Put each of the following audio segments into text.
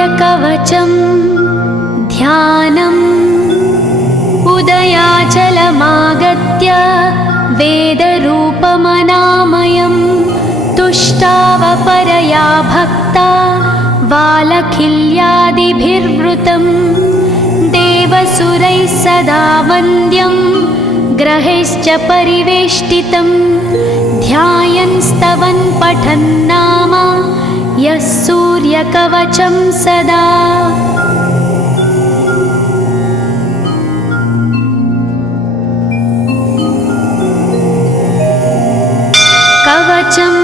सूर्यकवचं ध्यानम् उदयाचलमागत्य वेदरूपमनामयं तुष्टावपरया भक्ता वालखिल्यादिभिर्वृतं देवसुरैः सदा वन्द्यं ग्रहैश्च परिवेष्टितं ध्यायन् स्तवन् पठन् नाम यः सूर्यकवचं सदा। कवचं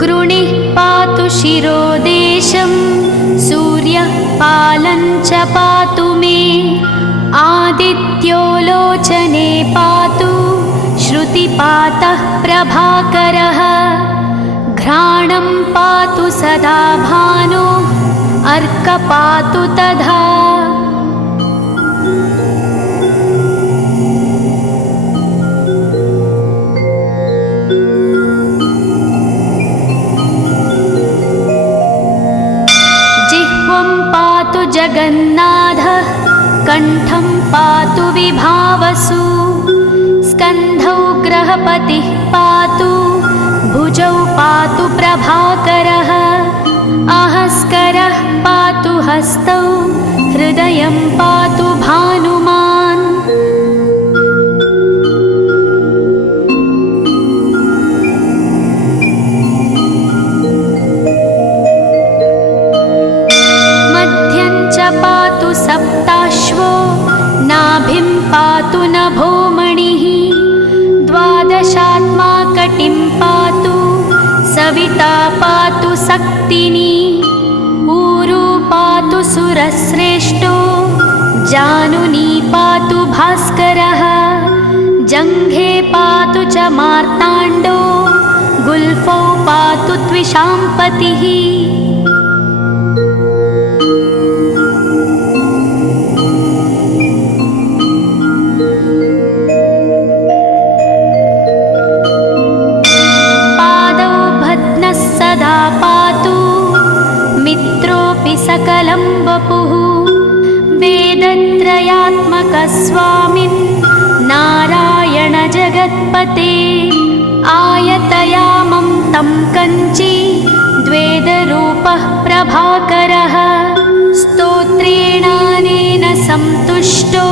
गृणिः पातु शिरोदेशं सूर्यः पालं च पातु मे आदित्यो लोचने पातु श्रुतिपातः प्रभाकरः घ्राणं पातु सदा भानो अर्कपातु तथा। जिह्वं पातु जगन्नाथः कण्ठं पातु विभावसु स्कन्धौ ग्रहपतिः पातु भुजौ पातु प्रभाकरः अहस्करः पातु हस्तौ हृदयं पातु भानुमान्। मध्यं च पातु सप्ताश्वो नाभिं पातु नभोमणिः द्वादशात्मा कटिं पातु सविता पातु सक्तिनी ऊरू पातु सुरश्रेष्ठो जानुनी पातु भास्करः जङ्घे पातु च मार्ताण्डो गुल्फौ पातु त्विषाम्पतिः। सकलं वपुः वेदत्रयात्मकस्वामिन् नारायण जगत्पते आयतयामं तं कञ्ची द्वेदरूपः प्रभाकरः स्तोत्रेणानेन सन्तुष्टो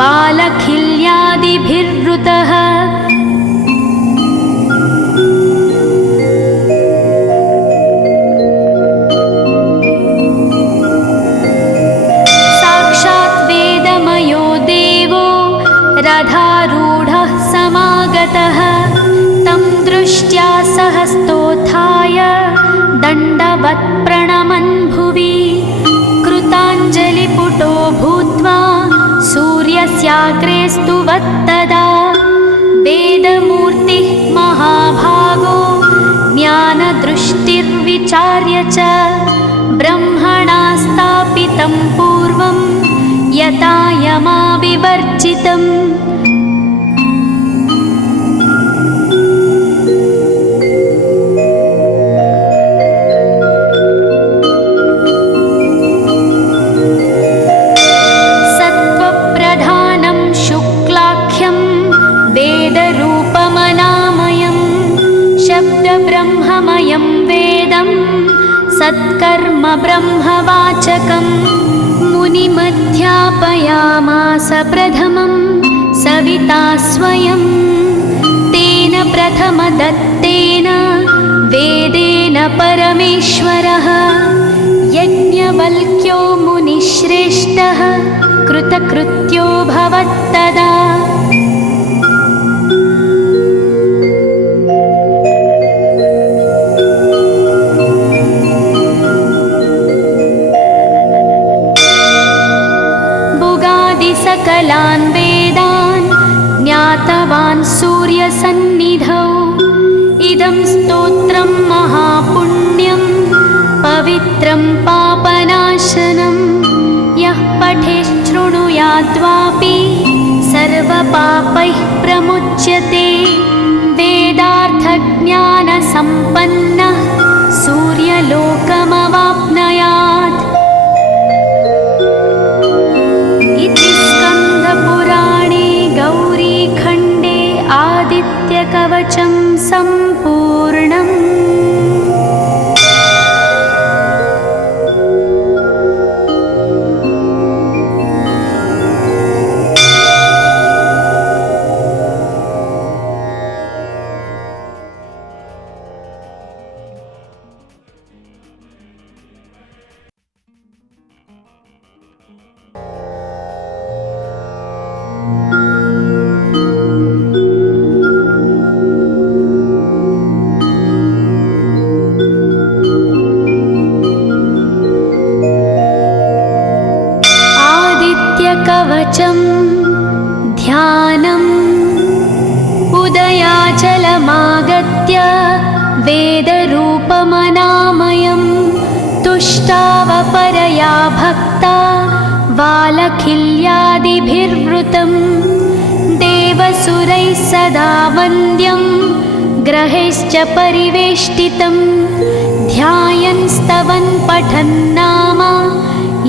वालखिल्यादिभिर्वृतः। रथारूढः समागतः तं दृष्ट्या सहस्तोत्थाय दण्डवत् प्रणमन् भुवि कृताञ्जलिपुटो भूत्वा सूर्यस्याग्रे स्तुवत्तदा वेदमूर्तिः महाभागो ज्ञानदृष्टिर्विचार्य च ब्रह्मणा स्थापितं पूर्वं यथा यमाविवर्जितम्। सत्त्वप्रधानं शुक्लाख्यं वेदरूपमनामयं शब्दब्रह्ममयं वेदं सत्कर्म ब्रह्मवाचकम् मुनिमध्यापयामास प्रथमं सविता स्वयं तेन प्रथमदत्तेन वेदेन परमेश्वरः यज्ञवल्क्यो मुनिश्रेष्ठः कृतकृत्यो भवत्तदा। सकलान् वेदान् ज्ञातवान् सूर्यसन्निधौ इदं स्तोत्रं महापुण्यं पवित्रं पापनाशनं यः पठेच्छृणुयाद्वापि सर्वपापैः प्रमुच्यते वेदार्थज्ञानसम्पन्नः सूर्यलोकमवाप्नुयात्। कवचं ध्यानम् उदयाचलमागत्य वेदरूपमनामयं तुष्टावपरया भक्ता वालखिल्यादिभिर्वृतं देवसुरैः सदा वन्द्यं ग्रहैश्च परिवेष्टितं ध्यायन् स्तवन् पठन् नाम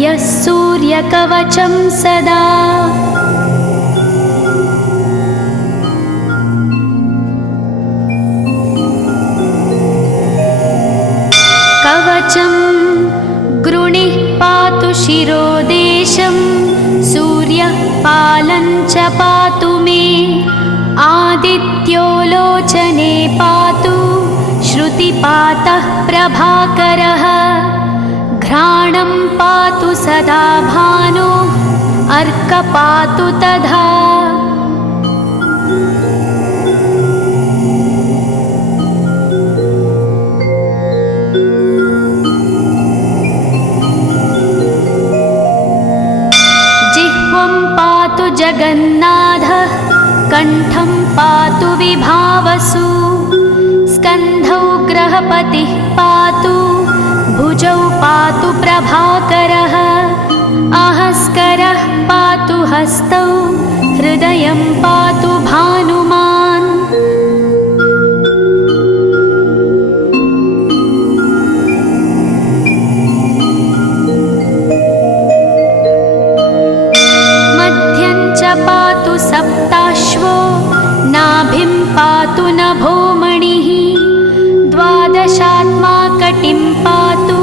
यः सूर्यकवचं सदा। कवचं गृणिः पातु शिरोदेशं सूर्यः पालं च पातु मे आदित्यो लोचने पातु श्रुतिपातः प्रभाकरः घ्राणं पातु सदा भानो अर्कपातु तथा। जिह्वं पातु जगन्नाथः कण्ठं पातु विभावसु स्कन्धौ ग्रहपतिः पातु भुजौ पातु प्रभाकरः अहस्करः पातु हस्तौ हृदयं पातु भानुमान्। मध्यं च पातु सप्ताश्वो नाभिं पातु नभोमणिः द्वादशात्मा कटिं पातु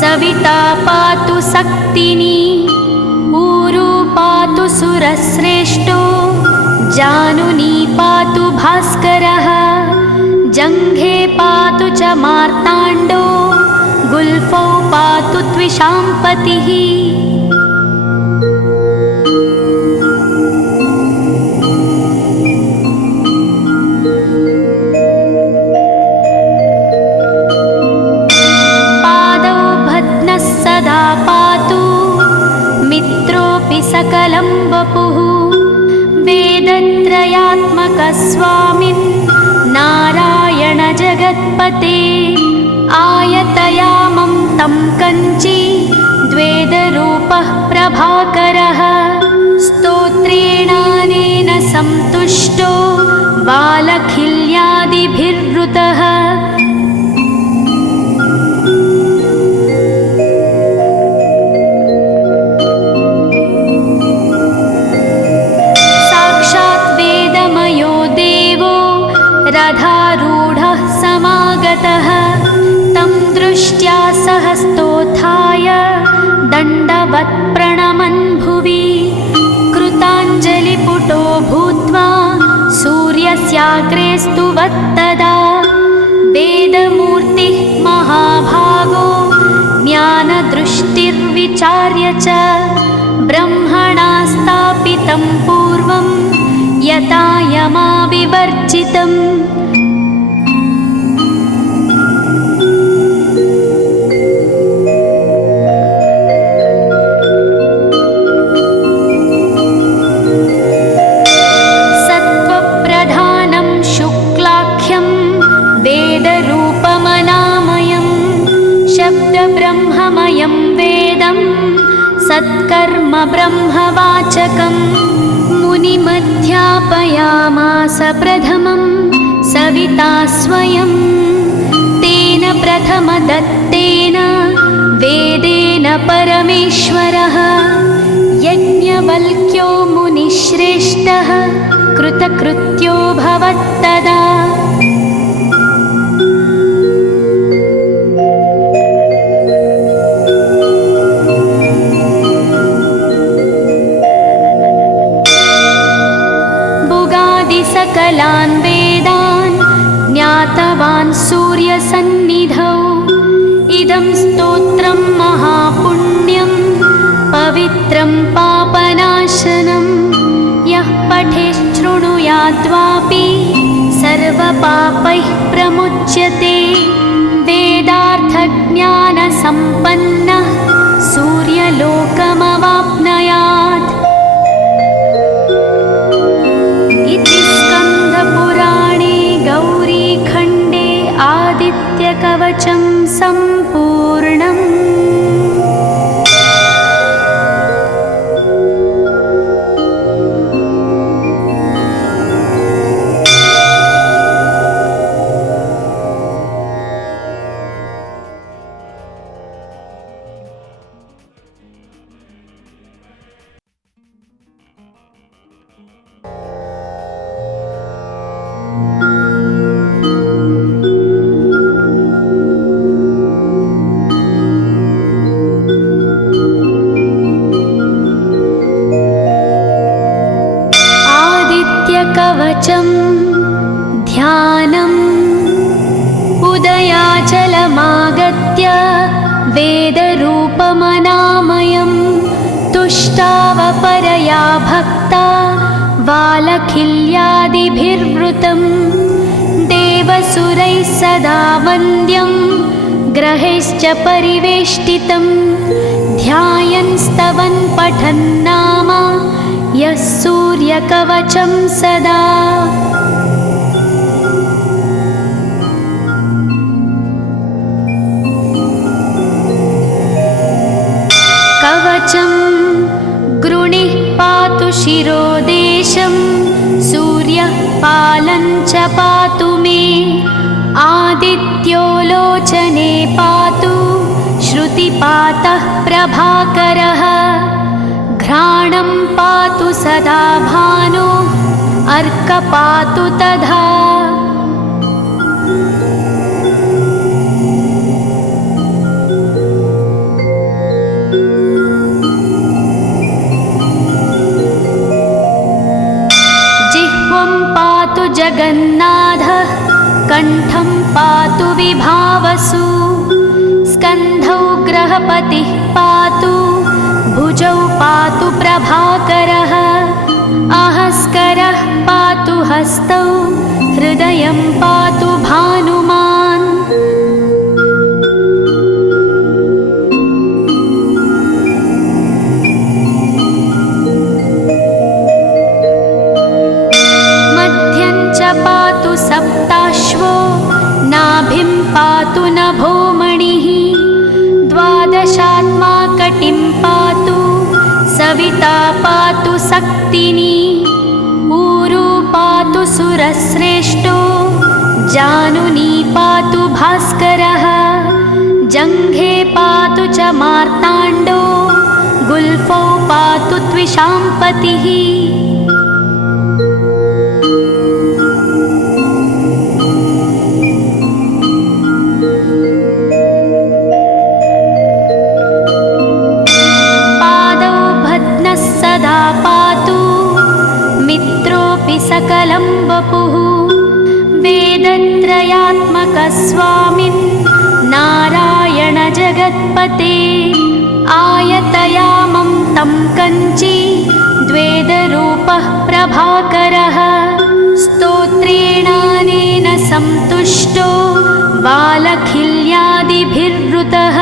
सविता पातु सक्तिनी ऊरू पातु सुरश्रेष्ठो जानुनी पातु भास्करः जङ्घे पातु च मार्ताण्डो गुल्फौ पातु त्विषाम्पतिः। सकलं वपुः वेदत्रयात्मकस्वामिन् नारायण जगत्पते आयतयामं तं कञ्ची द्वेदरूपः प्रभाकरः स्तोत्रेणानेन सन्तुष्टो वालखिल्यादिभिर्वृतः रथारूढः समागतः तं दृष्ट्या सहस्तोत्थाय दण्डवत् प्रणमन् भुवि कृताञ्जलिपुटो भूत्वा सूर्यस्याग्रे स्तुवत्तदा वेदमूर्तिः महाभागो ज्ञानदृष्टिर्विचार्य च ब्रह्मणा स्थापितं पूर्वं यथा यमाविवर्जितम्। सत्त्वप्रधानं शुक्लाख्यं वेदरूपमनामयं शब्दब्रह्ममयं वेदं सत्कर्म ब्रह्मवाचकम् मुनिमध्यापयामास प्रथमं सविता स्वयं तेन प्रथमदत्तेन वेदेन परमेश्वरः यज्ञवल्क्यो मुनिश्रेष्ठः कृतकृत्यो भवत्तदा। सकलान् वेदान् ज्ञातवान् सूर्यसन्निधौ इदं स्तोत्रं महापुण्यं पवित्रं पापनाशनं यः पठेच्छृणुयाद्वापि सर्वपापैः प्रमुच्यते वेदार्थज्ञानसम्पन्नः सूर्यलोकमवाप्नुयात्। कवचं सम्पूर्णम्। कवचं ध्यानम् उदयाचलमागत्य वेदरूपमनामयं तुष्टावपरया भक्ता वालखिल्यादिभिर्वृतं देवसुरैः सदा वन्द्यं ग्रहैश्च परिवेष्टितं ध्यायन् स्तवन् पठन् नाम यः सूर्यकवचं सदा। कवचं गृणिः पातु शिरोदेशं सूर्यः पालं च पातु मे आदित्यो लोचने पातु श्रुतिपातः प्रभाकरः घ्राणं पातु सदा भानो अर्क पातु तथा। जिह्वं पातु जगन्नाथः कण्ठं पातु विभावसु स्कन्धौ ग्रहपतिः पातु भुजौ पातु प्रभाकरः आहस्करः पातु हस्तौ हृदयं पातु भानुमान्। मध्यं च पातु सप्ताश्वो नाभिं पातु नभोमणिः द्वादशात्मा कटिं पातु सविता पातु सक्तिनी ऊरू पातु सुरश्रेष्ठो जानुनी पातु भास्करः जङ्घे पातु च मार्ताण्डो गुल्फौ पातु त्विषाम्पतिः। सकलं वपुः वेदत्रयात्मकस्वामिन् नारायण जगत्पते आयतयामं तं कञ्ची द्वेदरूपः प्रभाकरः स्तोत्रेणानेन सन्तुष्टो वालखिल्यादिभिर्वृतः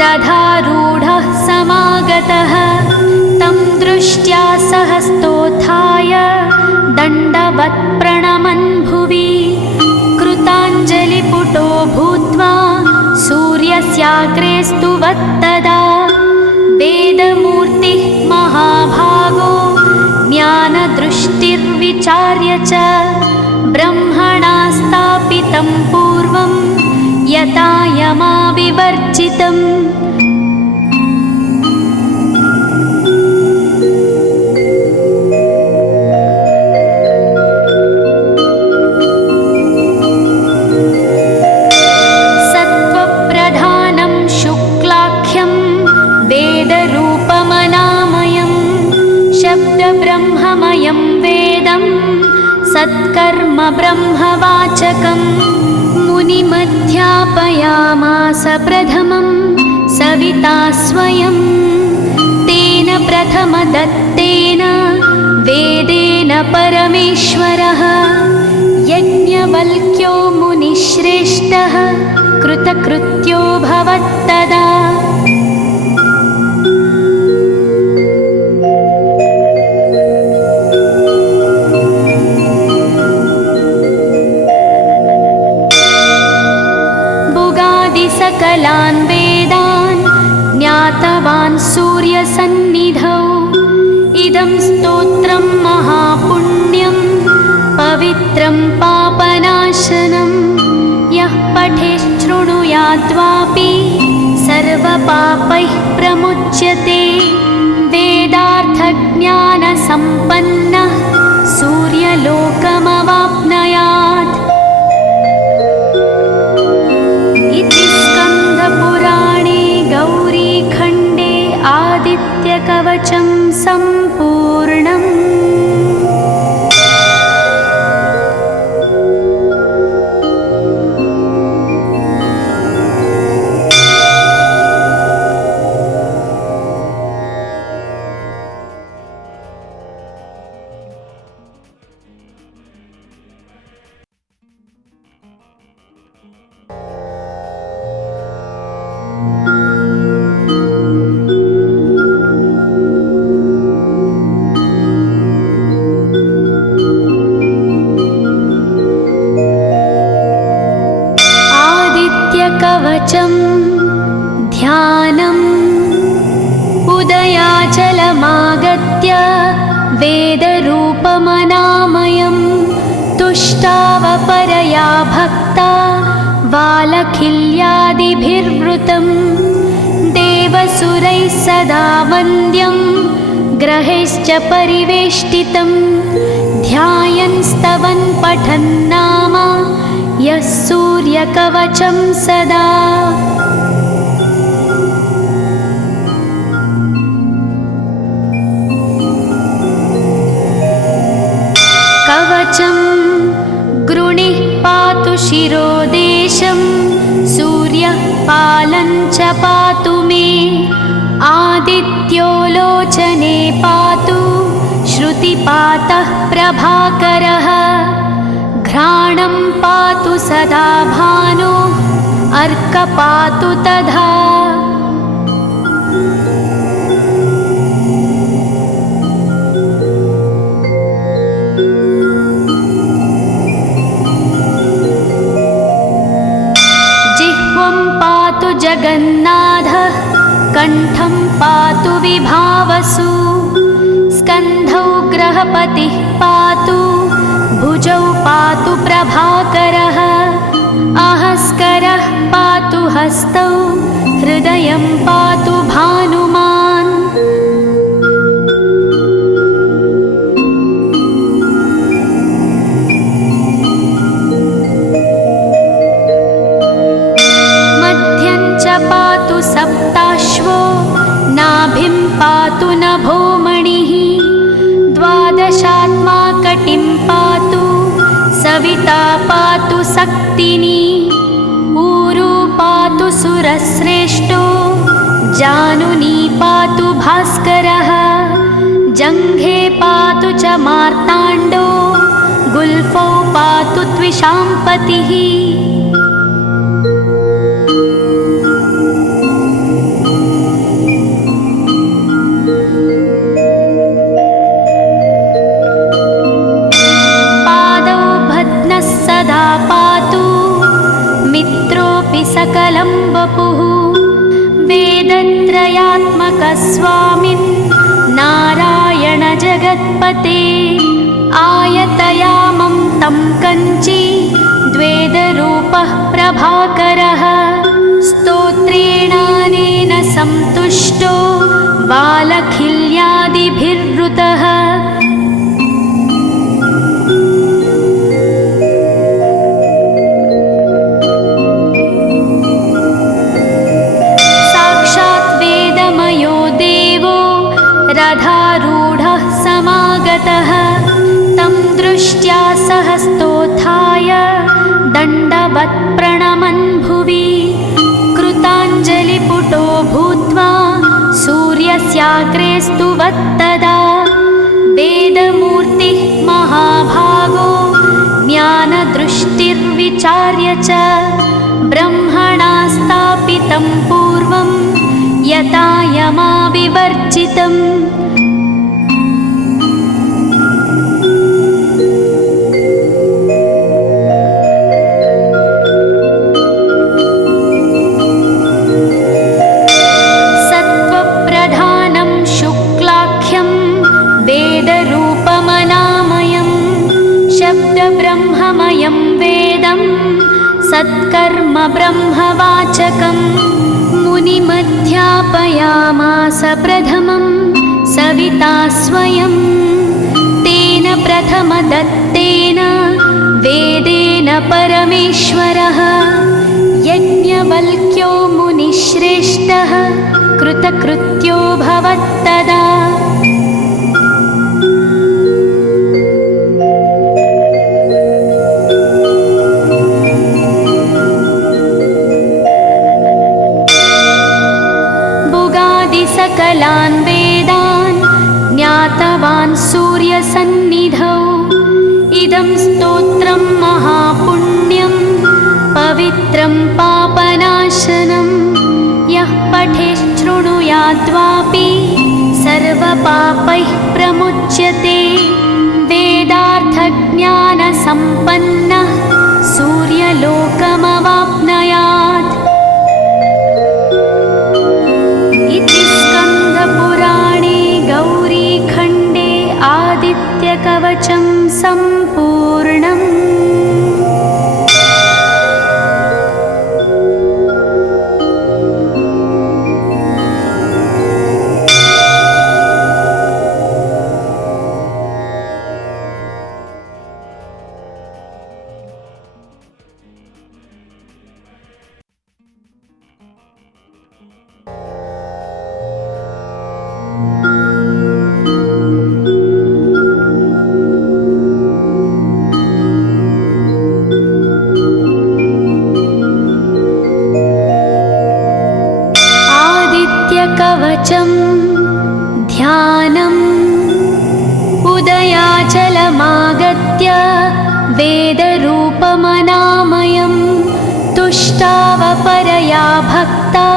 रथारूढः समागतः तं दृष्ट्या सहस्तोत्थाय दण्डवत् प्रणमन् भुवि कृताञ्जलिपुटो भूत्वा सूर्यस्याग्रे स्तुवत्तदा वेदमूर्तिः महाभागो ज्ञानदृष्टिर्विचार्य च ब्रह्मणा स्थापितं पूर्वं यथा यमाविवर्जितम्। सत्त्वप्रधानं शुक्लाख्यं वेदरूपमनामयं शब्दब्रह्ममयं वेदं सत्कर्म ब्रह्मवाचकम् मुनिमध्यापयामास प्रथमं सविता स्वयं तेन प्रथमदत्तेन वेदेन परमेश्वरः यज्ञवल्क्यो मुनिश्रेष्ठः कृतकृत्यो भवत्तदा वेदं पापनाशनं यः पठेच्छृणुयाद्वापि सर्वपापैः प्रमुच्यते। वेदार्थज्ञानसम्पन्नः सूर्यलोकमवाप्नुयात्। इति स्कन्दपुराणे गौरीखण्डे आदित्यकवचं सम्पूर्णम्। कवचं ध्यानम्। उदयाचलमागत्य वेदरूपमनामयं तुष्टावपरया भक्ता वालखिल्यादिभिर्वृतं। देवसुरैः सदा वन्द्यं ग्रहैश्च परिवेष्टितं। ध्यायन् स्तवन् पठन् नाम यः सूर्यकवचं सदा। कवचं गृणिः पातु शिरोदेशं सूर्यः पालं च पातु मे। आदित्यो लोचने पातु श्रुतिपातः प्रभाकरः। घ्राणं पातु सदा भानो अर्क पातु तथा। जिह्वं पातु जगन्नाथः कण्ठं पातु विभावसु। स्कन्धौ ग्रहपतिः पातु भुजौ पातु प्रभाकरः। अहस्करः पातु हस्तौ हृदयं पातु भानुमान्। मध्यं च पातु सप्ताश्वो नाभिं पातु नभोमणिः। द्वादशात्मा कटिं पातु सविता पातु सक्तिनी। ऊरू पातु सुरश्रेष्ठो जानुनी पातु भास्करः। जङ्घे पातु च मार्ताण्डो गुल्फौ पातु त्विषाम्पतिः। मित्रोऽपि सकलं वपुः। वेदत्रयात्मकस्वामिन् नारायण जगत्पते। आयतयामं तं कञ्ची द्वेदरूपः प्रभाकरः। स्तोत्रेणानेन सन्तुष्टो वालखिल्यादिभिर्वृतः। रथारूढः समागतः तं दृष्ट्या सहस्तोत्थाय दण्डवत् प्रणमन् भुवि। कृताञ्जलिपुटो भूत्वा सूर्यस्याग्रे स्तुवत्तदा। वेदमूर्तिः महाभागो ज्ञानदृष्टिर्विचार्य च ब्रह्मणा स्थापितं पूर्वं यथा यमाविवर्जितम्। सत्त्वप्रधानं शुक्लाख्यं वेदरूपमनामयं शब्दब्रह्म वाचकं मुनिमध्यापयामास प्रथमं सविता स्वयं तेन प्रथमदत्तेन वेदेन परमेश्वरः यज्ञवल्क्यो मुनिश्रेष्ठः कृतकृत्यो भवत्तदा। सकलान् वेदान् ज्ञातवान् सूर्यसन्निधौ इदं स्तोत्रं महापुण्यं पवित्रं पापनाशनं यः पठेच्छृणुयाद्वापि सर्वपापैः प्रमुच्यते वेदार्थज्ञानसम्पन्नः सूर्यलोकमवाप्नुयात्। इति स्कन्दपुराणे गौरीखण्डे आदित्यकवचं सम्पूर्णम्। कवचं ध्यानम् उदयाचलमागत्य वेदरूपमनामयं तुष्टावपरया भक्ता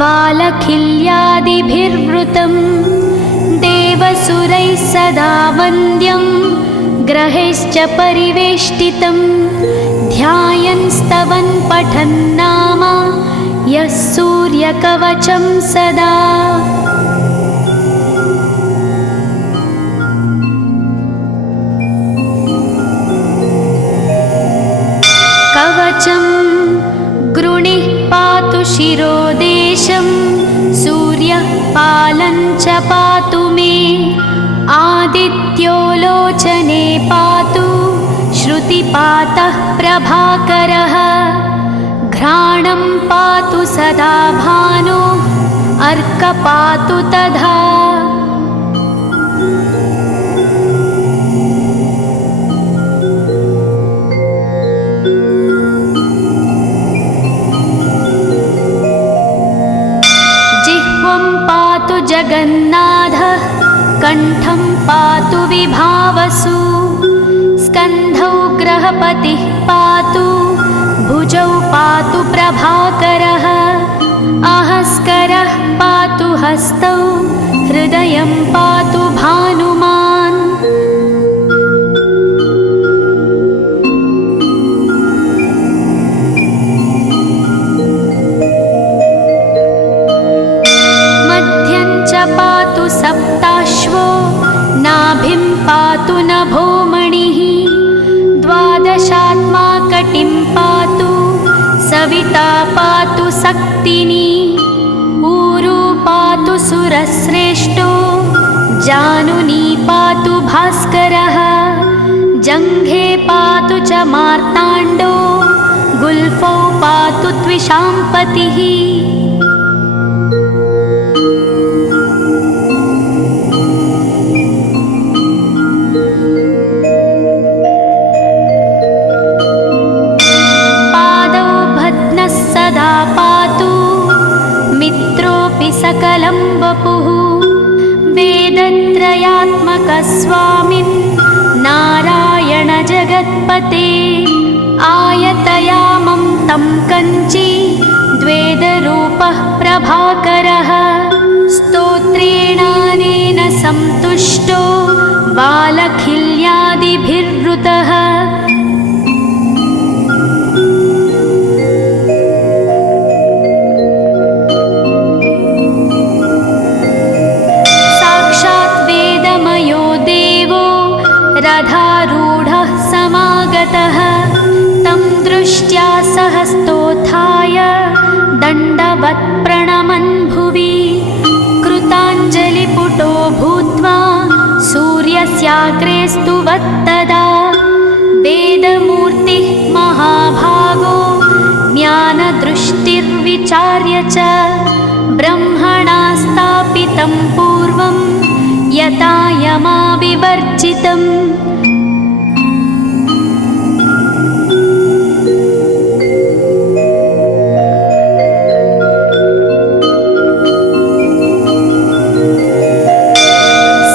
वालखिल्यादिभिर्वृतं देवसुरैः सदा वन्द्यं ग्रहैश्च परिवेष्टितं ध्यायन् स्तवन् पठन् नाम यः सूर्यकवचं सदा। कवचं गृणिः पातु शिरोदेशं सूर्यः पालं च पातु मे आदित्यो लोचने पातु श्रुतिपातः प्रभाकरः घ्राणं पातु सदा भानो अर्कपातु तथा। जिह्वं पातु जगन्नाथः कण्ठं पातु विभावसु स्कन्धौ ग्रहपतिः पातु भुजौ पातु प्रभाकरः आहस्करः पातु हस्तौ हृदयं पातु भानुमान्। मध्यं च पातु सप्ताश्वो नाभिं पातु नभोमणिः द्वादशात्मा कटिं पातु सविता पातु सक्तिनी ऊरू पातु सुरश्रेष्ठो जानुनी पातु भास्करः जङ्घे पातु च मार्ताण्डो गुल्फौ पातु त्विषाम्पतिः। सकलं वपुः वेदत्रयात्मकस्वामिन् नारायण जगत्पते आयतयामं तं कञ्ची द्वेदरूपः प्रभाकरः स्तोत्रेणानेन सन्तुष्टो वालखिल्यादिभिर्वृतः। रथारूढः समागतः तं दृष्ट्या सहस्तोत्थाय व्याघ्रेस्तु वत्तदा वेदमूर्तिः महाभागो ज्ञानदृष्टिर्विचार्य च ब्रह्मणा स्थापितं पूर्वं यथा यमाविवर्जितम्।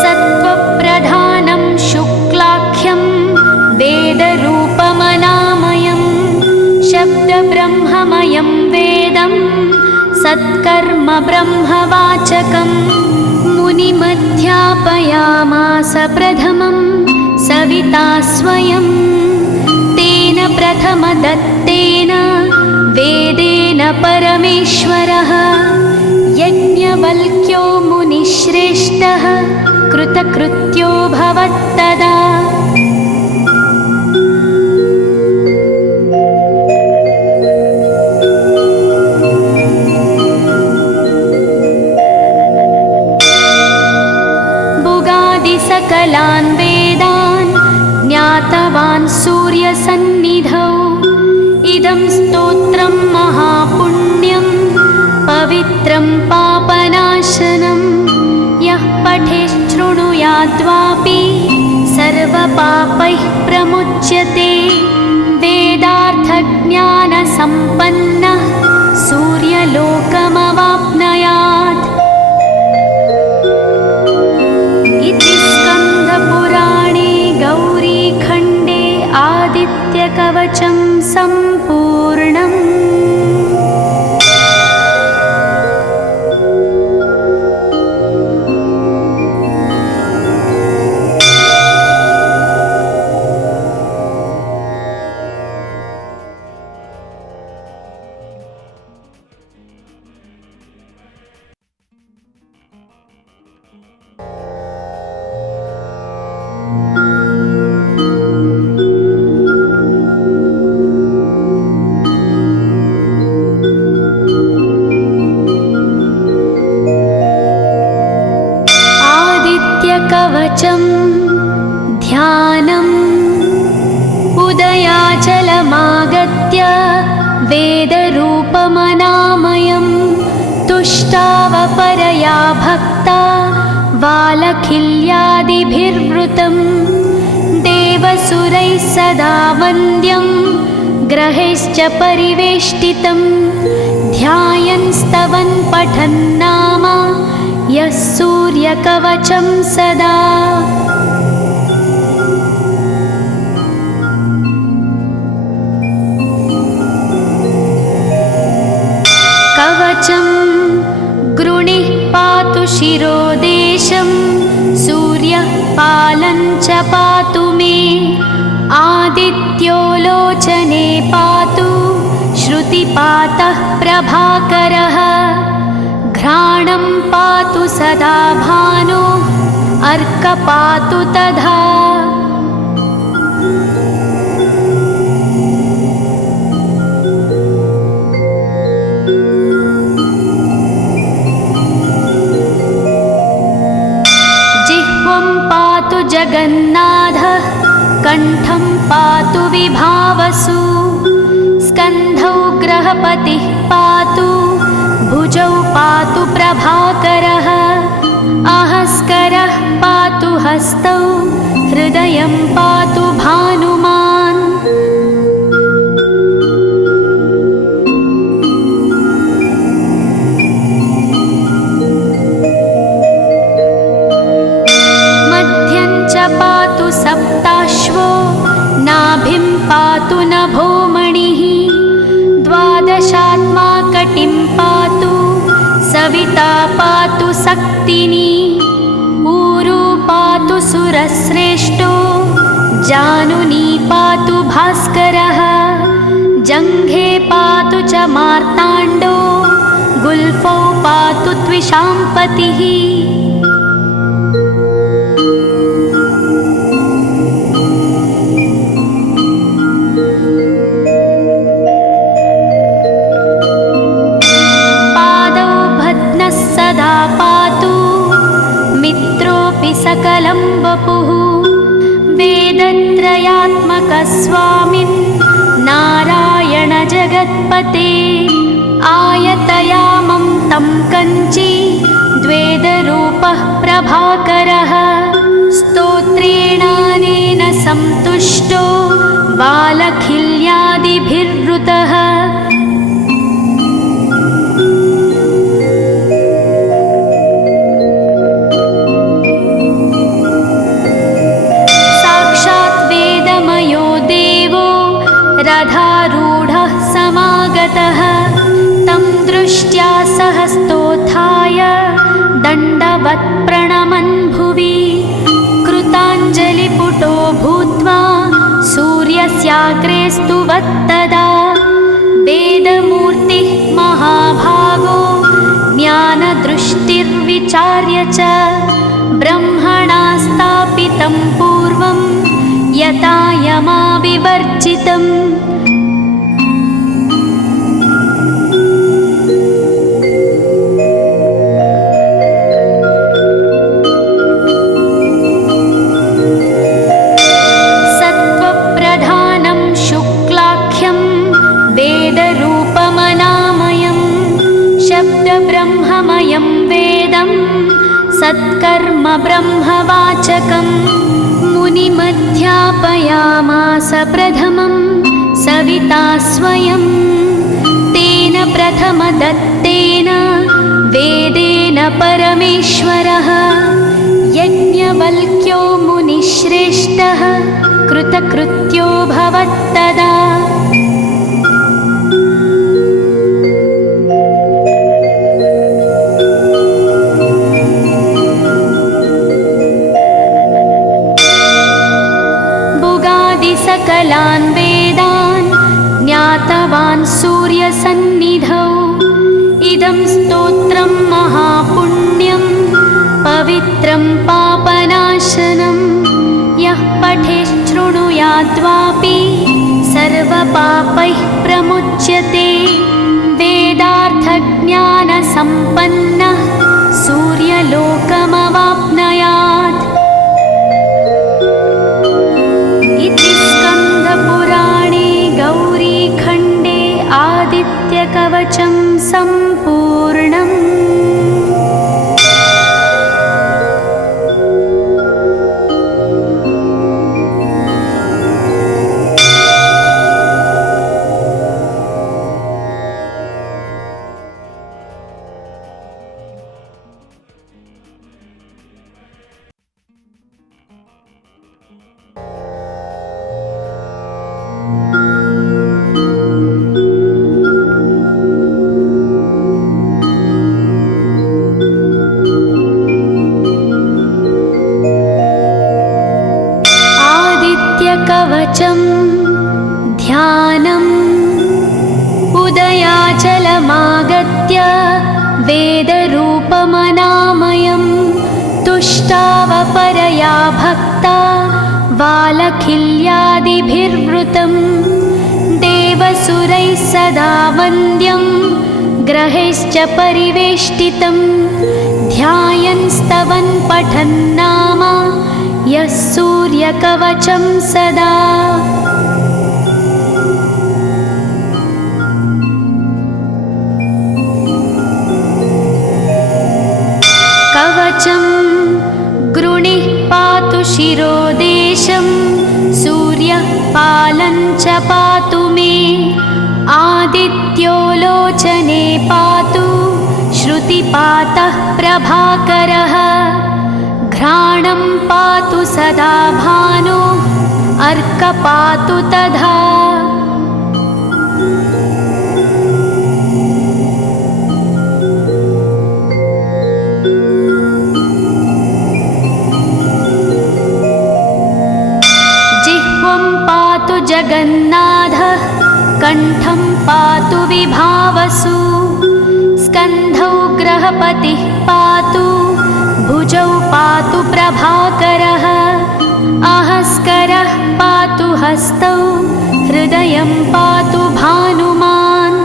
सत्त्वप्रधानं शुक्लाख्यं वेदरूपमनामयं शब्दब्रह्ममयं वेदं सत्कर्म ब्रह्मवाचकं मुनिमध्यापयामास प्रथमं सविता स्वयं तेन प्रथमदत्तेन वेदेन परमेश्वरः यज्ञवल्क्यो मुनिश्रेष्ठः कृतकृत्यो भवत्तदा। सकलान् वेदान् ज्ञातवान् सूर्यसन्निधौ इदं स्तोत्रं महापुण्यं पवित्रं पापनाशनं यः पठेच्छृणुयाद्वापि सर्वपापैः प्रमुच्यते वेदार्थज्ञानसम्पन्नः सूर्यलोकमवाप्नुयात्। स्कन्दपुराणे गौरीखण्डे आदित्यकवचं सम्पूर्णम्। कवचं ध्यानम् उदयाचलमागत्य वेदरूपमनामयं तुष्टावपरया भक्ता वालखिल्यादिभिर्वृतं देवसुरैः सदा वन्द्यं ग्रहैश्च परिवेष्टितं ध्यायन् स्तवन् पठन् नाम यः सूर्यकवचं सदा। कवचं गृणिः पातु शिरोदेशं सूर्यः पालं च पातु मे आदित्यो लोचने पातु श्रुतिपातः प्रभाकरः घ्राणं पातु सदा भानो अर्क पातु तथा। जिह्वं पातु जगन्नाथः कण्ठं पातु विभावसु स्कन्धौ ग्रहपतिः पातु भुजौ पातु प्रभाकरः आहस्करः पातु हस्तौ हृदयं पातु भानुमान्। मध्यं च पातु सप्ताश्वो नाभिं पातु नभोमणिः द्वादशात्मा कटिं पातु सविता पातु सक्तिनी ऊरू पातु सुरश्रेष्ठो जानुनी पातु भास्करः जङ्घे पातु च मार्ताण्डो गुल्फौ पातु त्विषाम्पतिः। सकलं वपुः लोकस्वामिन् नारायण जगत्पते आयतयामं तं कञ्ची द्वेदरूपः प्रभाकरः स्तोत्रेणानेन सन्तुष्टो बालखिल्यादिभिर्वृतः साक्षात् वेदमयो देवो रथारूढः समागतः तं दृष्ट्या सहस्तोत्थाय दण्डवत् प्रणमन् भुवि कृताञ्जलिपुटो भूत्वा सूर्यस्याग्रे स्तुवत्तदा वेदमूर्तिः महाभागो ज्ञानदृष्टिर्विचार्य च ब्रह्मणा स्थापितं पूर्वं यथा यमाविवर्जितम् ब्रह्ममयं वेदं सत्कर्म ब्रह्मवाचकं मुनिमध्यापयामास प्रथमं सविता स्वयं तेन प्रथमदत्तेन वेदेन परमेश्वरः यज्ञवल्क्यो मुनिश्रेष्ठः कृतकृत्यो भवत्तदा सकलान् वेदान् ज्ञातवान् सूर्यसन्निधौ इदं स्तोत्रं महापुण्यं पवित्रं पापनाशनं यः पठेच्छृणुयाद्वापि सर्वपापैः प्रमुच्यते वेदार्थज्ञानसम्पन्नः सूर्यलोकमवाप्नुयात् इति स्कन्दपुराणे गौरीखण्डे आदित्यकवचं सम्पूर्णम्। कवचं ध्यानम् उदयाचलमागत्य वेदरूपमनामयं तुष्टावपरया भक्ता बालखिल्यादिभिर्वृतं देवसुरैः सदा वन्द्यं ग्रहैश्च परिवेष्टितं ध्यायन् स्तवन् पठन् नाम यः सूर्यकवचं सदा कवचं गृणिः पातु शिरोदेशं सूर्यः पालं च पातु मे आदित्यो लोचने पातु श्रुतिपातः प्रभाकरः घ्राणं पातु सदा भानो अर्क पातु तथा जिह्वं पातु जगन्नाथः कण्ठं पातु विभावसु स्कन्धौ ग्रहपतिः पातु भुजौ पातु प्रभाकरः आहस्करः पातु हस्तौ हृदयं पातु भानुमान्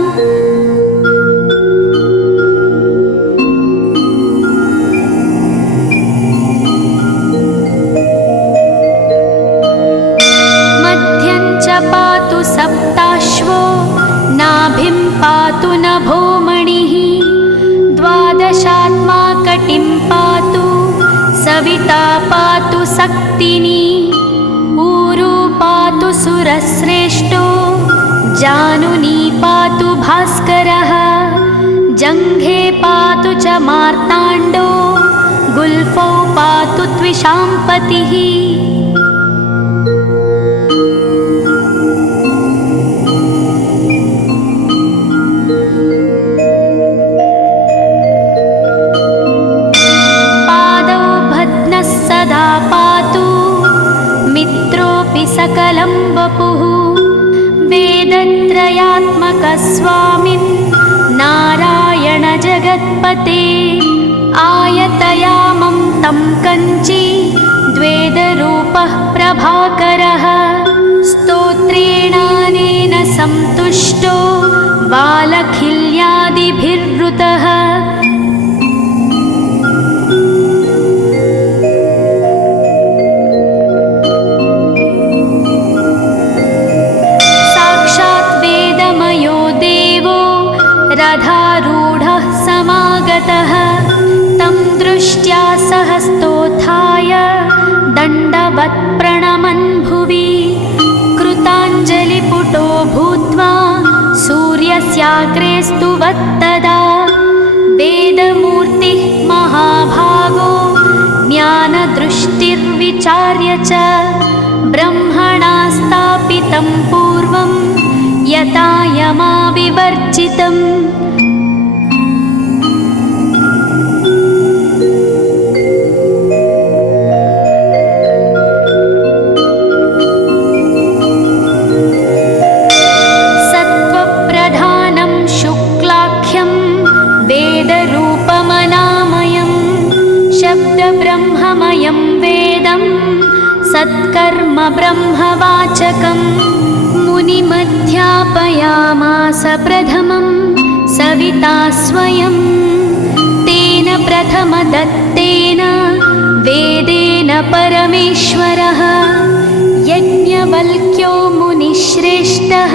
मध्ये वर्तिनी ऊरू पातु सुरश्रेष्ठो जानुनी पातु भास्करः जङ्घे पातु च मार्ताण्डो गुल्फौ पातु त्विषाम्पतिः पादौ भद्नः सदा पातु मित्रोऽपि सकलं वपुः वेदत्रयात्मकः स्वामिन् नारायण जगत्पते आयतयामं तं कञ्ची द्वेदरूपः प्रभाकरः स्तोत्रेणानेन सन्तुष्टो वालखिल्यादिभिर्वृतः साक्षात् वेदमयो देवो रथारूढः समागतः तं दृष्ट्या सहस्तोत्थाय दण्डवत् प्रणमन् भुवि कृताञ्जलिपुटो भूत्वा सूर्यस्याग्रे स्तुवत्तदा वेदमूर्तिः महाभागो ज्ञानदृष्टिर्विचार्य च ब्रह्मणा स्थापितं पूर्वं यथा यमाविवर्जितम् सत्त्वप्रधानं शुक्लाख्यं वेदरूपमनामयं शब्दब्रह्ममयं वेदं सत्कर्म ब्रह्मवाचकम् मुनिमध्यापयामास प्रथमं सविता स्वयं तेन प्रथमदत्तेन वेदेन परमेश्वरः यज्ञवल्क्यो मुनिश्रेष्ठः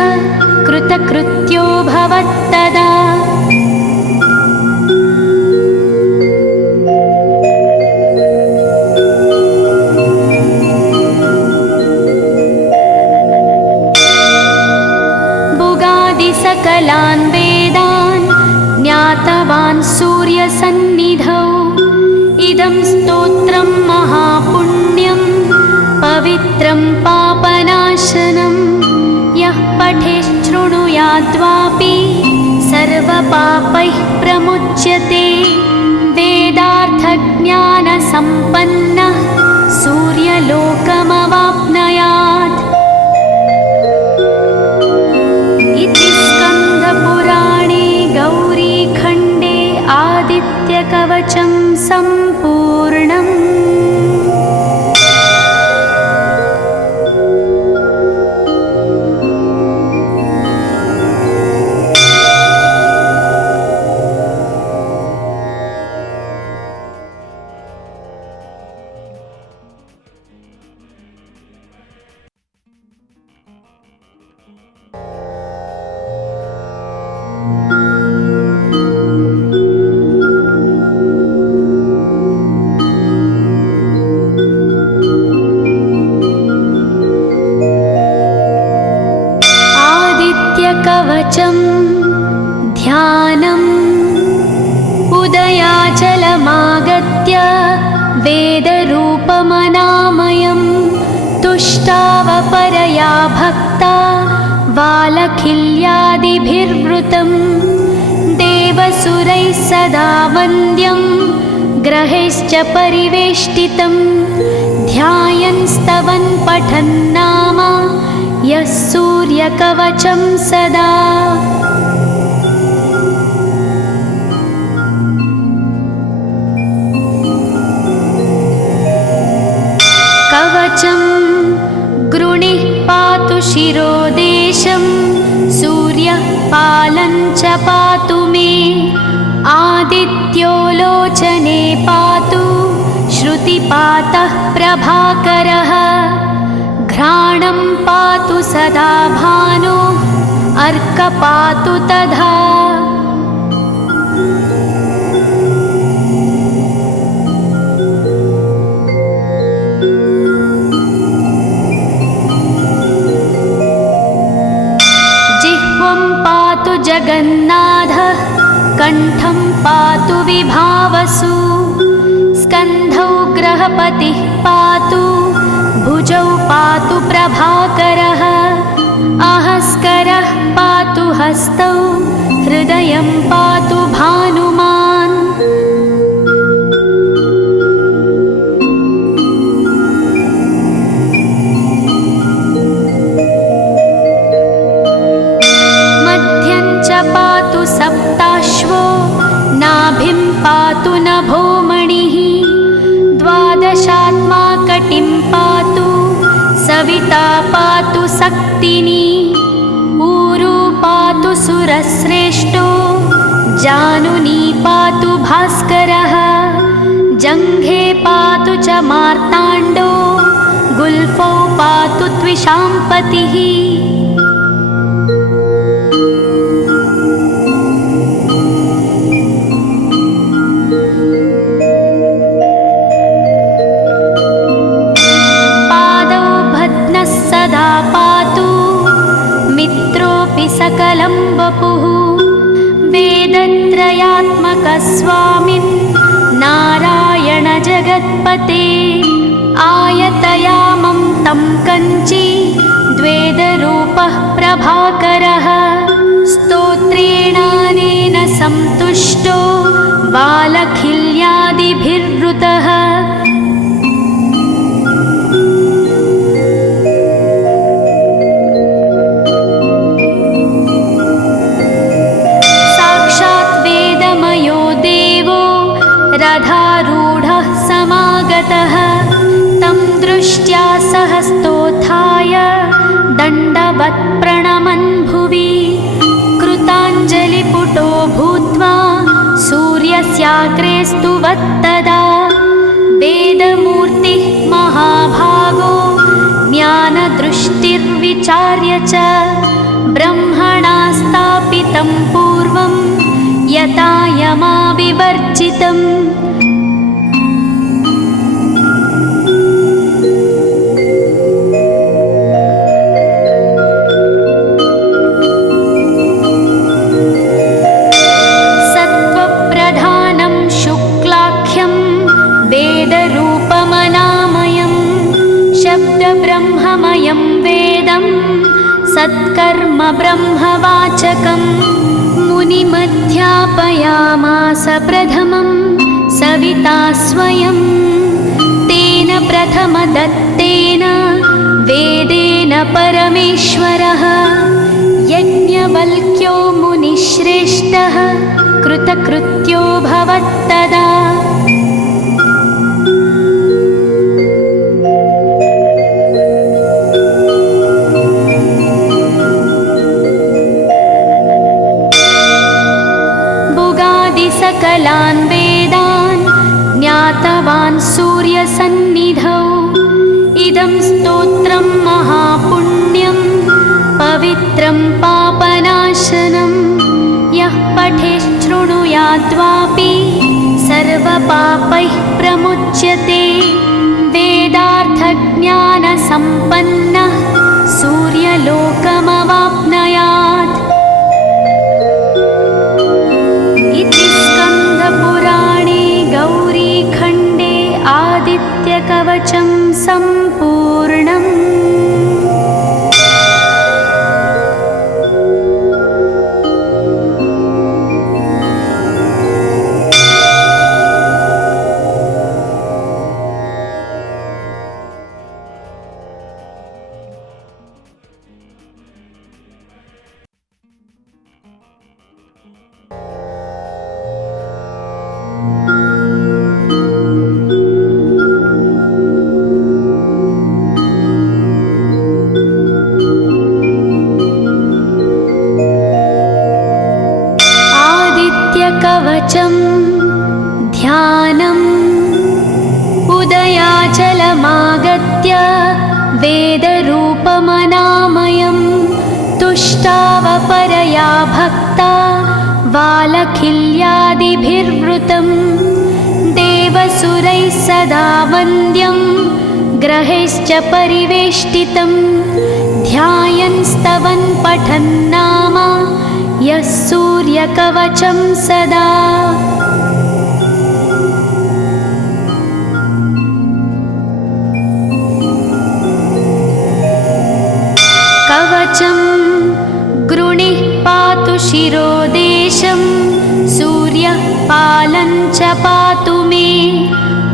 कृतकृत्यो भवत्तदा सकलान् वेदान् ज्ञातवान् सूर्यसन्निधौ इदं स्तोत्रं महापुण्यं पवित्रं पापनाशनं यः पठेच्छृणुयाद्वापि सर्वपापैः प्रमुच्यते वेदार्थज्ञानसम्पन्नः सूर्यलोकमवाप्नुयात् इति स्कन्दपुराणे गौरीखण्डे आदित्यकवचं सम्पूर्णम्। कवचं ध्यानम् उदयाचलमागत्य वेदरूपमनामयं तुष्टावपरया भक्ता वालखिल्यादिभिर्वृतं देवसुरैः सदा वन्द्यं ग्रहैश्च परिवेष्टितं ध्यायन् स्तवन् पठन् नाम यः सूर्यकवचं सदा कवचं गृणिः पातु शिरोदेशं सूर्यः पालं च पातु मे आदित्यो लोचने पातु श्रुतिपातः प्रभाकरः घ्राणं पातु सदा भानो अर्कपातु तथा कण्ठं पातु विभावसु, स्कन्धौ ग्रहपतिः पातु, भुजौ पातु प्रभाकरः, अहस्करः पातु हस्तौ, हृदयं पातु भानुमान्। मध्यं च पातु सप्ताश्वो, नाभिं पातु नभोमणिः, द्वादशात्मा कटिं पातु, सविता पातु सक्तिनी, ऊरू पातु सुरश्रेष्ठो, जानुनी पातु भास्करः, जङ्घे पातु च मार्ताण्डो, गुल्फौ पातु त्विषाम्पतिः। सदा पातु, मित्रोऽपि सकलं वपुः, वेदत्रयात्मकस्वामिन् नारायण जगत्पते, आयतयामं तं कञ्ची द्वेदरूपः प्रभाकरः, स्तोत्रेणानेन सन्तुष्टो वालखिल्यादिभिर्वृतः। रथारूढः समागतः, तं दृष्ट्या सहस्तोत्थाय दण्डवत् प्रणमन् भुवि, कृताञ्जलिपुटो भूत्वा सूर्यस्याग्रे स्तुवत्तदा, वेदमूर्तिः महाभागो ज्ञानदृष्टिर्विचार्य च, ब्रह्मणा स्थापितं पूर्वं यथा यमाविवर्जितम्। सत्त्वप्रधानं शुक्लाख्यं वेदरूपमनामयं, शब्दब्रह्ममयं वेदं सत्कर्म ब्रह्मवाचकम्, मुनिमध्यापयामास प्रथमं सविता स्वयं, तेन प्रथमदत्तेन वेदेन परमेश्वरः, यज्ञवल्क्यो मुनिश्रेष्ठः कृतकृत्यो भवत्तदा। सकलान् वेदान् ज्ञातवान् सूर्यसन्निधौ, इदं स्तोत्रं महापुण्यं पवित्रं पापनाशनं, यः पठेच्छृणुयाद्वापि सर्वपापैः प्रमुच्यते, वेदार्थज्ञानसम्पन्नः सूर्यलोकमवाप्नुयात्। इति स्कन्दपुराणे गौरीखण्डे आदित्यकवचं सम्पूर्णम्। कवचं ध्यानम् उदयाचलमागत्य वेदरूपमनामयं तुष्टावपरया भक्ता वालखिल्यादिभिर्वृतं देवसुरैः सदा वन्द्यं ग्रहैश्च परिवेष्टितं ध्यायन् स्तवन् पठन् नाम यः सूर्यकवचं सदा। कवचं गृणिः पातु शिरोदेशं, सूर्यः पालं च पातु मे,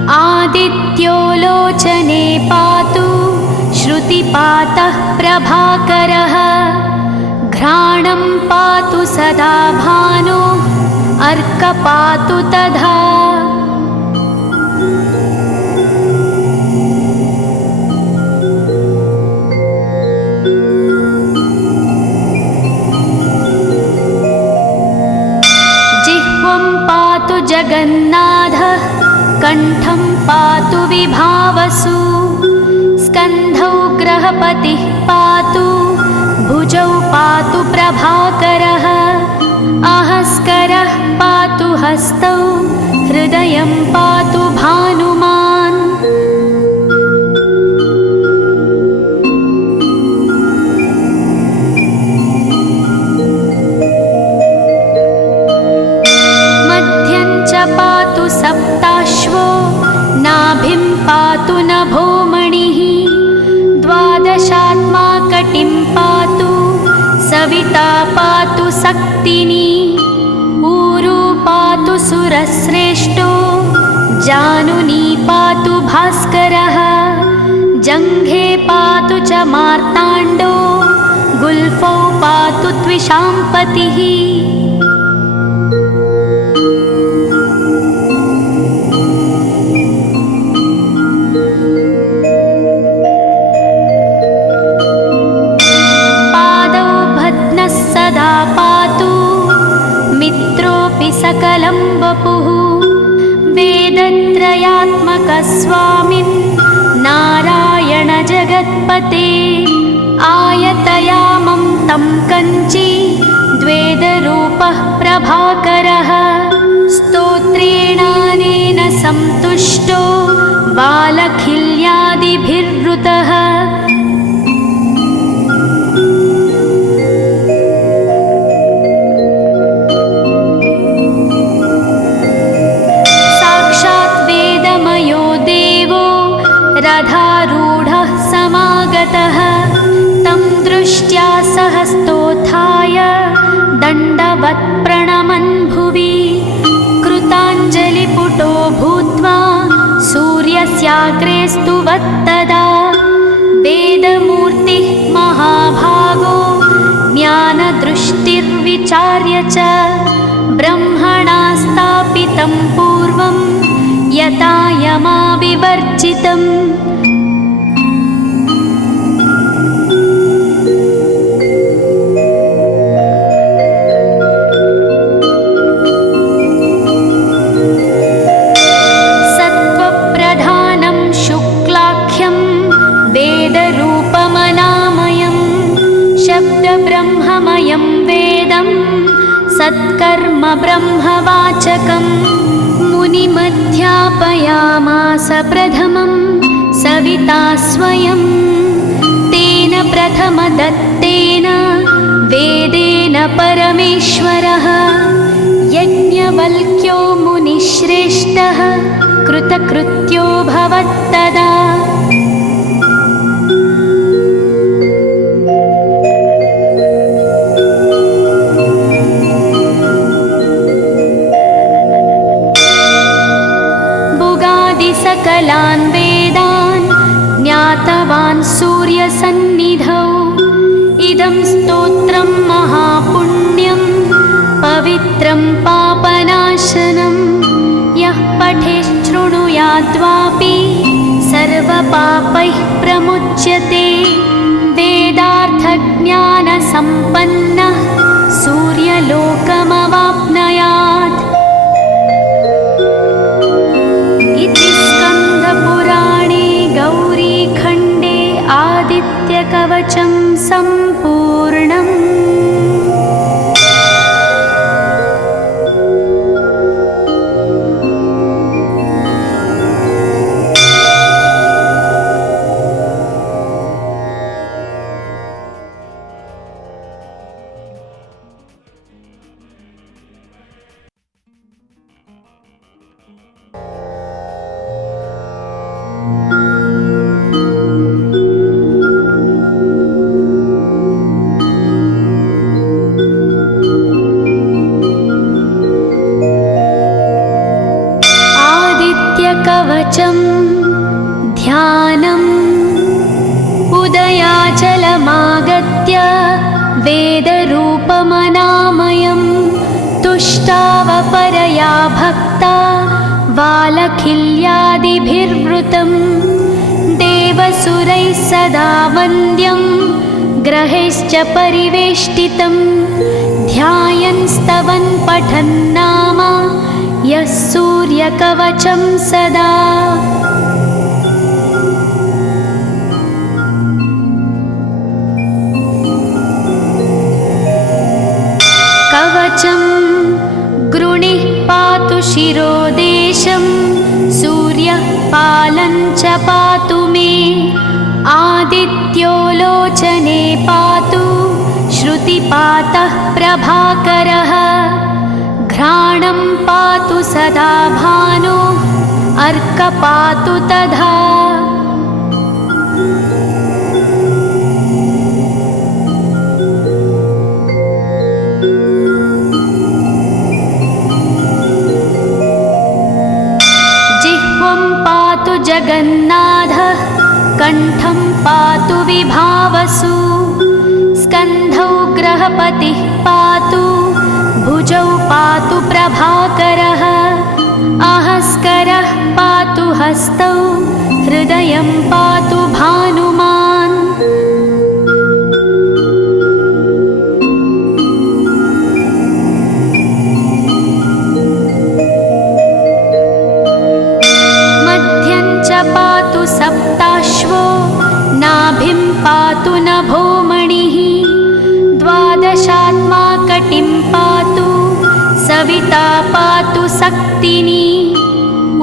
आदित्यो लोचने पातु, श्रुतिपातः प्रभाकरः, घ्राणं पातु सदा भानो, अर्क पातु तथा। जिह्वं पातु जगन्नाथः, कण्ठं पातु विभावसु, स्कन्धौ ग्रहपतिः पातु, भुजौ पातु प्रभाकरः, अहस्करः पातु हस्तौ, हृदयं पातु भानुमान्। मध्यं च पातु सप्ताश्वो, नाभिं पातु नभोमणिः, द्वादशात्मा कटिं पातु, सविता पातु सक्तिनी, ऊरू पातु सुरश्रेष्ठो, जानुनी पातु भास्करः, जङ्घे पातु च मार्ताण्डो, गुल्फौ पातु त्विषाम्पतिः। सकलं वपुः, वेदत्रयात्मकस्वामिन्, नारायण जगत्पते, आयतयामं तं कञ्ची, द्वेदरूपः प्रभाकरः, स्तोत्रेणानेन सन्तुष्टो, बालखिल्यादिभिर्वृतः। रथारूढः समागतः, तं दृष्ट्या सहस्तोत्थाय, दण्डवत् प्रणमन् भुवि, कृताञ्जलिपुटो भूत्वा, सूर्यस्याग्रे स्तुवत्तदा, वेदमूर्तिः महाभागो, ज्ञानदृष्टिर्विचार्य च, ब्रह्मणा स्थापितं पूर्वं, यथा यमाविवर्जितम्। सत्त्वप्रधानं शुक्लाख्यं, वेदरूपमनामयं, शब्दब्रह्ममयं वेदं, सत्कर्म ब्रह्मवाचकम्, मुनिमध्यापयामास प्रथमं, सविता स्वयं, तेन प्रथमदत्तेन, वेदेन परमेश्वरः, यज्ञवल्क्यो मुनिश्रेष्ठः, कृतकृत्यो भवत्तदा। सकलान् वेदान् ज्ञातवान् सूर्यसन्निधौ, इदं स्तोत्रं महापुण्यं, पवित्रं पापनाशनं, यः पठेच्छृणुयाद्वापि, सर्वपापैः प्रमुच्यते, वेदार्थज्ञानसम्पन्नः, सूर्यलोकमवाप्नुयात्। इति स्कन्दपुराणे गौरीखण्डे आदित्यकवचं सम्पूर्णम्। सूर्यकवचं ध्यानम् उदयाचलमागत्य वेदरूपमनामयं तुष्टावपरया भक्ता वालखिल्यादिभिर्वृतं देवसुरैः सदा वन्द्यं ग्रहैश्च परिवेष्टितं ध्यायन् स्तवन् पठन् नाम यः सूर्यकवचं सदा। कवचं गृणिः पातु शिरोदेशं सूर्यः पालं च पातु मे आदित्यो लोचने पातु श्रुतिपातः प्रभाकरः घ्राणं पातु सदा भानो अर्कपातु तथा। जगन्नाथः कण्ठं पातु विभावसु स्कन्धौ ग्रहपतिः पातु भुजौ पातु प्रभाकरः आहस्करः पातु हस्तौ हृदयं पातु भानुमान्। पातु सप्ताश्वो नाभिं पातु नभोमणिः द्वादशात्मा कटिं पातु सविता पातु सक्तिनी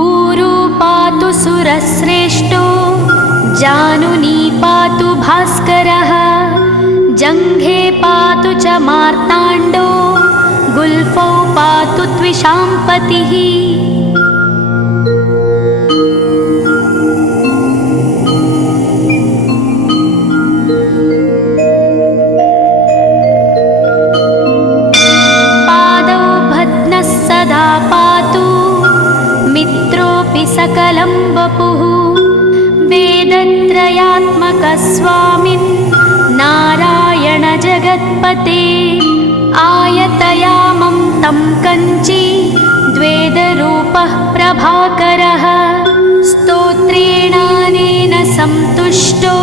ऊरू पातु सुरश्रेष्ठो जानुनी पातु भास्करः जङ्घे पातु च मार्ताण्डो गुल्फौ पातु त्विषाम्पतिः। सकलं वपुः वेदत्रयात्मकस्वामिन् नारायण जगत्पते आयतयामं तं कञ्ची द्वेदरूपः प्रभाकरः स्तोत्रेणानेन सन्तुष्टो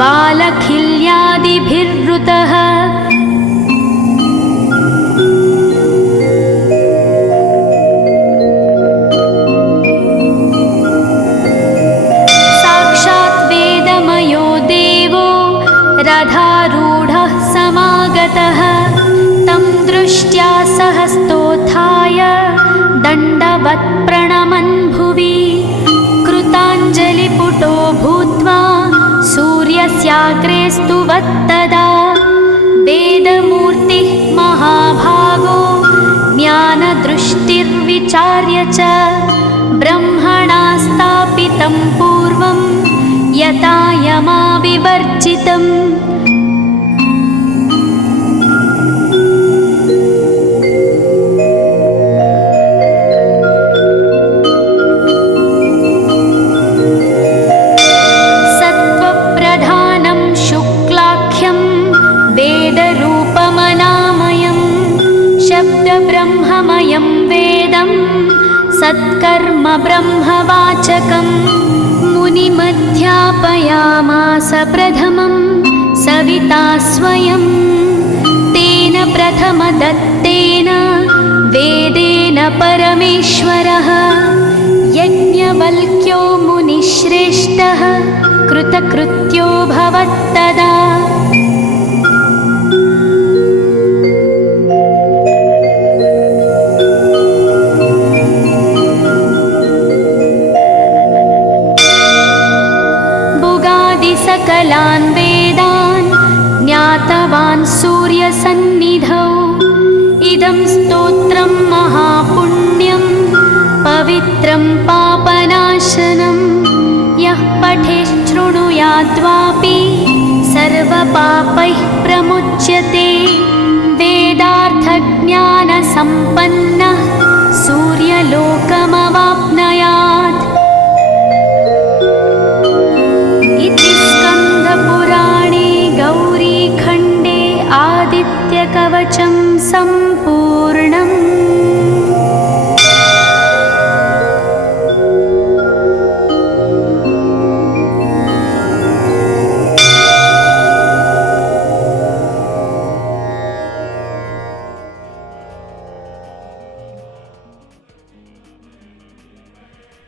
वालखिल्यादिभिर्वृतः रथारूढः समागतः तं दृष्ट्या सहस्तोत्थाय दण्डवत् प्रणमन् भुवि कृताञ्जलिपुटो भूत्वा सूर्यस्याग्रे स्तुवत्तदा वेदमूर्तिः महाभागो ज्ञानदृष्टिर्विचार्य च ब्रह्मणा स्थापितं पूर्वं यथा यमाविवर्जितम्। सत्त्वप्रधानं शुक्लाख्यं वेदरूपमनामयं शब्दब्रह्ममयं वेदं सत्कर्म ब्रह्मवाचकम् मुनिमध्यापयामास प्रथमं सविता स्वयं तेन प्रथमदत्तेन वेदेन परमेश्वरः यज्ञवल्क्यो मुनिश्रेष्ठः कृतकृत्यो भवत्तदा। सकलान् वेदान् ज्ञातवान् सूर्यसन्निधौ इदं स्तोत्रं महापुण्यं पवित्रं पापनाशनं यः पठेच्छृणुयाद्वापि सर्वपापैः प्रमुच्यते वेदार्थज्ञानसम्पन्नः सूर्यलोकमवाप्नोति।